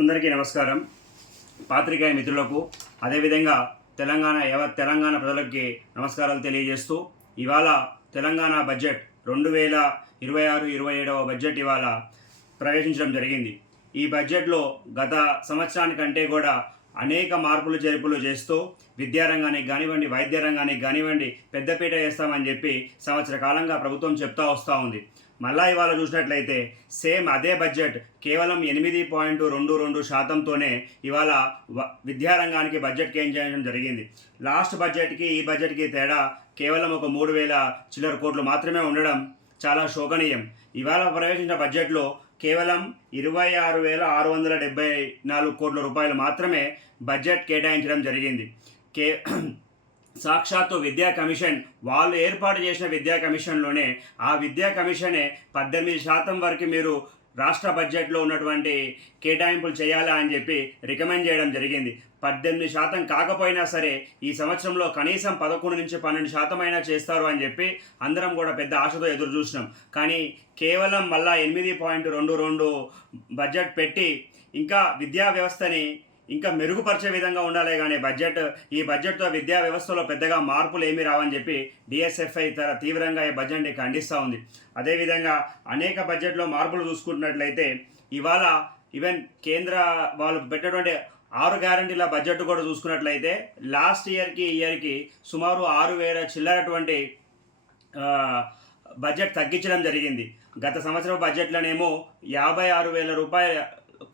అందరికీ నమస్కారం. పాత్రికేయ మిత్రులకు అదేవిధంగా తెలంగాణ ప్రజలకి నమస్కారాలు తెలియజేస్తూ ఇవాళ తెలంగాణ బడ్జెట్ 2026-27 బడ్జెట్ ఇవాళ ప్రవేశించడం జరిగింది. ఈ బడ్జెట్లో గత సంవత్సరానికంటే కూడా అనేక మార్పులు చేర్పులు చేస్తూ విద్యారంగానికి కానివ్వండి, వైద్య రంగానికి కానివ్వండి పెద్దపీట వేస్తామని చెప్పి సంవత్సర కాలంగా ప్రభుత్వం చెప్తా వస్తూ ఉంది. మళ్ళా ఇవాళ చూసినట్లయితే సేమ్ అదే బడ్జెట్ కేవలం 8.22% ఇవాళ విద్యారంగానికి బడ్జెట్ కేటాయించడం జరిగింది. లాస్ట్ బడ్జెట్కి ఈ బడ్జెట్కి తేడా కేవలం ఒక 3,000 చిల్లర కోట్లు మాత్రమే ఉండడం చాలా శోకనీయం. ఇవాళ ప్రవేశించిన బడ్జెట్లో కేవలం 26,674 కోట్ల రూపాయలు మాత్రమే బడ్జెట్ కేటాయించడం జరిగింది. సాక్షాత్తు విద్యా కమిషన్ వాళ్ళు ఏర్పాటు చేసిన విద్యా కమిషన్లోనే ఆ విద్యా కమిషనే 18% వరకు మీరు రాష్ట్ర బడ్జెట్లో ఉన్నటువంటి కేటాయింపులు చేయాలా అని చెప్పి రికమెండ్ చేయడం జరిగింది. 18% కాకపోయినా సరే ఈ సంవత్సరంలో కనీసం 11-12% అయినా చేస్తారు అని చెప్పి అందరం కూడా పెద్ద ఆశతో ఎదురు చూసినాం. కానీ కేవలం మళ్ళా 8.22 బడ్జెట్ పెట్టి ఇంకా విద్యా వ్యవస్థని ఇంకా మెరుగుపరిచే విధంగా ఉండాలి. కానీ ఈ బడ్జెట్తో విద్యా వ్యవస్థలో పెద్దగా మార్పులు ఏమీ రావని చెప్పి డిఎస్ఎఫ్ఐ తీవ్రంగా ఈ బడ్జెట్ని ఖండిస్తూ ఉంది. అదేవిధంగా అనేక బడ్జెట్లో మార్పులు చూసుకుంటున్నట్లయితే ఇవాళ ఈవెన్ కేంద్ర వాళ్ళు పెట్టినటువంటి 6 గ్యారంటీల బడ్జెట్ కూడా చూసుకున్నట్లయితే లాస్ట్ ఇయర్కి సుమారు 6,000 చిల్లరటువంటి బడ్జెట్ తగ్గించడం జరిగింది. గత సంవత్సరం బడ్జెట్లోనేమో 56,000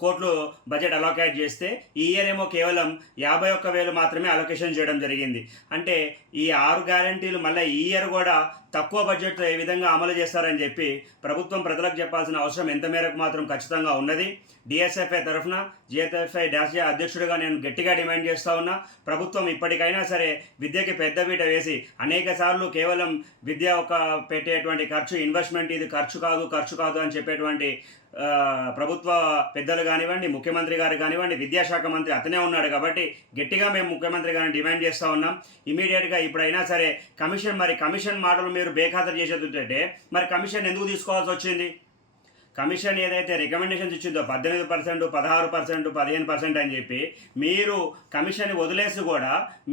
కోట్లు బడ్జెట్ అలోకేట్ చేస్తే ఈ ఇయర్ ఏమో కేవలం 51,000 మాత్రమే అలొకేషన్ చేయడం జరిగింది. అంటే ఈ 6 గ్యారంటీలు మళ్ళీ ఈ ఇయర్ కూడా తక్కువ బడ్జెట్తో ఏ విధంగా అమలు చేస్తారని చెప్పి ప్రభుత్వం ప్రజలకు చెప్పాల్సిన అవసరం ఎంత మేరకు మాత్రం ఖచ్చితంగా ఉన్నది. డిఎస్ఎఫ్ఐ తరఫున జిఎఫ్ఐ డాషియా అధ్యక్షుడిగా నేను గట్టిగా డిమాండ్ చేస్తూ ఉన్నా. ప్రభుత్వం ఇప్పటికైనా సరే విద్యకి పెద్దపీట వేసి అనేక సార్లు కేవలం విద్య పెట్టేటువంటి ఖర్చు ఇన్వెస్ట్మెంట్, ఇది ఖర్చు కాదు అని చెప్పేటువంటి ప్రభుత్వ పెద్దలు కానివ్వండి, ముఖ్యమంత్రి గారు కానివ్వండి, విద్యాశాఖ మంత్రి అతనే ఉన్నాడు కాబట్టి గట్టిగా మేము ముఖ్యమంత్రి గారిని డిమాండ్ చేస్తూ ఉన్నాం. ఇమీడియట్గా ఇప్పుడైనా సరే కమిషన్ మాటలు మీరు బేఖాతరు చేసేదంటే మరి కమిషన్ ఎందుకు తీసుకోవాల్సి వచ్చింది? కమిషన్ ఏదైతే రికమెండేషన్స్ ఇచ్చిందో 18%, 16%, 15% అని చెప్పి మీరు కమిషన్ వదిలేసి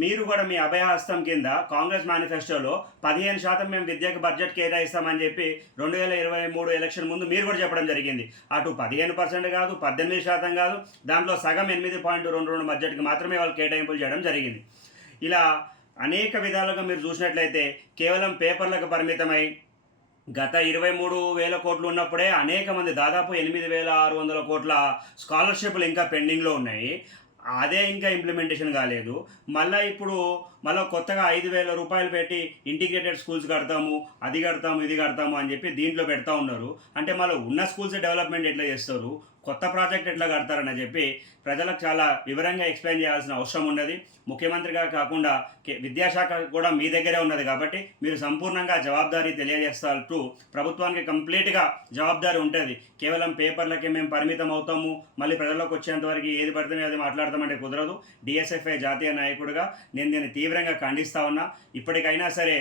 మీరు కూడా మీ అభయహస్తం కింద కాంగ్రెస్ మేనిఫెస్టోలో 15% మేము విద్యకు బడ్జెట్ కేటాయిస్తామని చెప్పి 2023 ఎలక్షన్ ముందు మీరు కూడా చెప్పడం జరిగింది. అటు 15% కాదు, 18% కాదు, దాంట్లో సగం 8.22 బడ్జెట్కి మాత్రమే వాళ్ళు కేటాయింపులు చేయడం జరిగింది. ఇలా అనేక విధాలుగా మీరు చూసినట్లయితే కేవలం పేపర్లకు పరిమితమై గత 23,000 కోట్లు ఉన్నప్పుడే అనేక మంది దాదాపు 8,600 కోట్ల స్కాలర్షిప్లు ఇంకా పెండింగ్లో ఉన్నాయి. అదే ఇంకా ఇంప్లిమెంటేషన్ కాలేదు. ఇప్పుడు కొత్తగా 5,000 రూపాయలు పెట్టి ఇంటిగ్రేటెడ్ స్కూల్స్ కడతాము, అది కడతాము, ఇది కడతాము అని చెప్పి దీంట్లో పెడతా ఉన్నారు. అంటే ఉన్న స్కూల్స్ డెవలప్మెంట్ ఎట్లా చేస్తారు, కొత్త ప్రాజెక్ట్ ఎట్లా కడతారని చెప్పి ప్రజలకు చాలా వివరంగా ఎక్స్ప్లెయిన్ చేయాల్సిన అవసరం ఉన్నది. ముఖ్యమంత్రిగా కాకుండా విద్యాశాఖ కూడా మీ దగ్గరే ఉన్నది కాబట్టి మీరు సంపూర్ణంగా జవాబుదారీ తెలియజేస్తూ ప్రభుత్వానికి కంప్లీట్గా జవాబుదారీ ఉంటుంది. కేవలం పేపర్లకే మేము పరిమితం అవుతాము, మళ్ళీ ప్రజల్లోకి వచ్చేంతవరకు ఏది పడితే అది మాట్లాడతామంటే కుదరదు. డిఎస్ఎఫ్ఐ జాతీయ నాయకుడిగా నేను దీన్ని తీవ్రంగా ఖండిస్తూ ఉన్నా. ఇప్పటికైనా సరే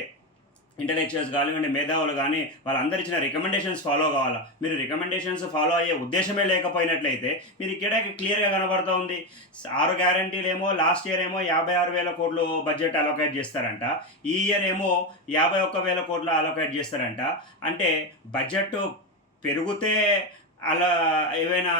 ఇంటలెక్చువల్స్ కానివ్వండి, మేధావులు కానీ వాళ్ళందరూ ఇచ్చిన రికమెండేషన్స్ ఫాలో కావాలా. మీరు రికమెండేషన్స్ ఫాలో అయ్యే ఉద్దేశమే లేకపోయినట్లయితే మీరు ఇక్కడ క్లియర్గా కనబడుతూ ఉంది. 6 గ్యారంటీలు ఏమో లాస్ట్ ఇయర్ ఏమో 56,000 కోట్లు బడ్జెట్ అలొకేట్ చేస్తారంట, ఈ ఇయర్ ఏమో 51,000 కోట్లు అలొకేట్ చేస్తారంట. అంటే బడ్జెట్ పెరిగితే అలా ఏవైనా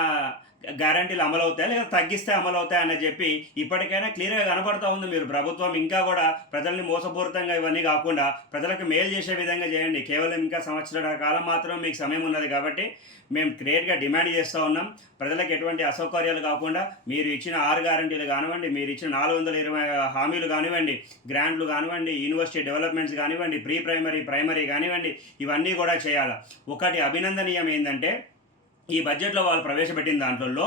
గ్యారంటీలు అమలు అవుతాయి లేదా తగ్గిస్తే అమలు అవుతాయి అని చెప్పి ఇప్పటికైనా క్లియర్గా కనపడుతూ ఉంది. మీరు ప్రభుత్వం ఇంకా కూడా ప్రజల్ని మోసపూరితంగా ఇవన్నీ కాకుండా ప్రజలకు మేలు చేసే విధంగా చేయండి. కేవలం ఇంకా సంవత్సరాల కాలం మాత్రం మీకు సమయం ఉన్నది కాబట్టి మేము క్లియర్గా డిమాండ్ చేస్తూ ఉన్నాం. ప్రజలకు ఎటువంటి అసౌకర్యాలు కాకుండా మీరు ఇచ్చిన 6 గ్యారంటీలు కానివ్వండి, మీరు ఇచ్చిన 420 హామీలు కానివ్వండి, గ్రాంట్లు కానివ్వండి, యూనివర్సిటీ డెవలప్మెంట్స్ కానివ్వండి, ప్రైమరీ కానివ్వండి, ఇవన్నీ కూడా చేయాలి. ఒకటి అభినందనీయం ఏంటంటే ఈ బడ్జెట్లో వాళ్ళు ప్రవేశపెట్టిన దాంట్లో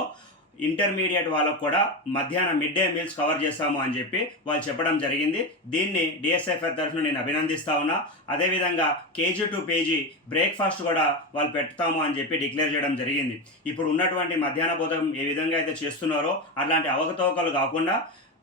ఇంటర్మీడియట్ వాళ్ళకు కూడా మధ్యాహ్నం మిడ్ డే మీల్స్ కవర్ చేస్తాము అని చెప్పి వాళ్ళు చెప్పడం జరిగింది. దీన్ని డిఎస్ఎఫ్ఐ తరఫున నేను అభినందిస్తా ఉన్నా. అదేవిధంగా కేజీ టు పేజీ బ్రేక్ఫాస్ట్ కూడా వాళ్ళు పెడతాము అని చెప్పి డిక్లేర్ చేయడం జరిగింది. ఇప్పుడు ఉన్నటువంటి మధ్యాహ్న భోజనం ఏ విధంగా అయితే చేస్తున్నారో అట్లాంటి అవకతవకలు కాకుండా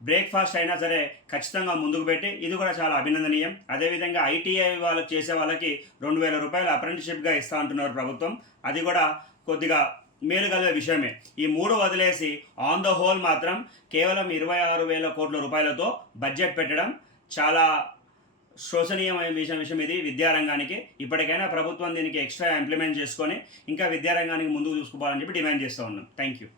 బ్రేక్ఫాస్ట్ అయినా సరే ఖచ్చితంగా ముందుకు పెట్టి ఇది కూడా చాలా అభినందనీయం. అదేవిధంగా ఐటీఐ వాళ్ళకి చేసే వాళ్ళకి 2,000 రూపాయలు అప్రెంటిస్షిప్గా ఇస్తా అంటున్నారు ప్రభుత్వం. అది కూడా కొద్దిగా మేలు కలిగే విషయమే. ఈ మూడు వదిలేసి ఆన్ ద హోల్ మాత్రం కేవలం 26,000 కోట్ల రూపాయలతో బడ్జెట్ పెట్టడం చాలా శోచనీయమైన విషయం ఇది విద్యారంగానికి. ఇప్పటికైనా ప్రభుత్వం దీనికి ఎక్స్ట్రా ఇంప్లిమెంట్ చేసుకొని ఇంకా విద్యారంగానికి ముందుకు చూసుకోవాలని చెప్పి డిమాండ్ చేస్తూ ఉన్నాం. Thank you.